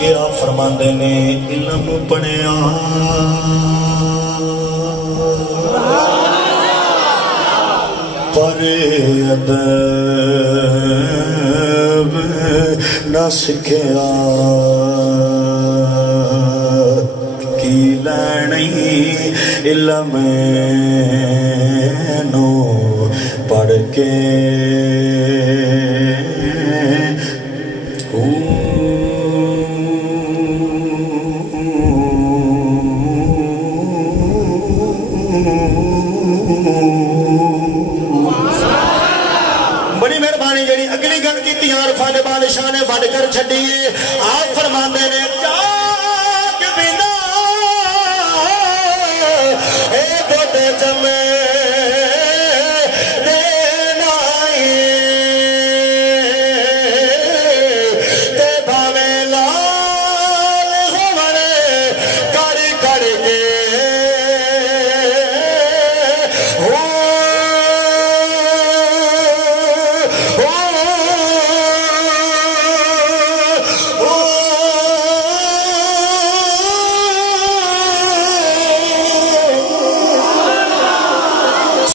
अगे आप फरमाते ने इल्म पढ़िया पर अदब ना सिखिया की लैनी इल्म नो पढ़ के बड़ी मेहरबानी जी अगली गल की आरफा ने बादशाह ने वड कर छड़ी आप फरमाते ने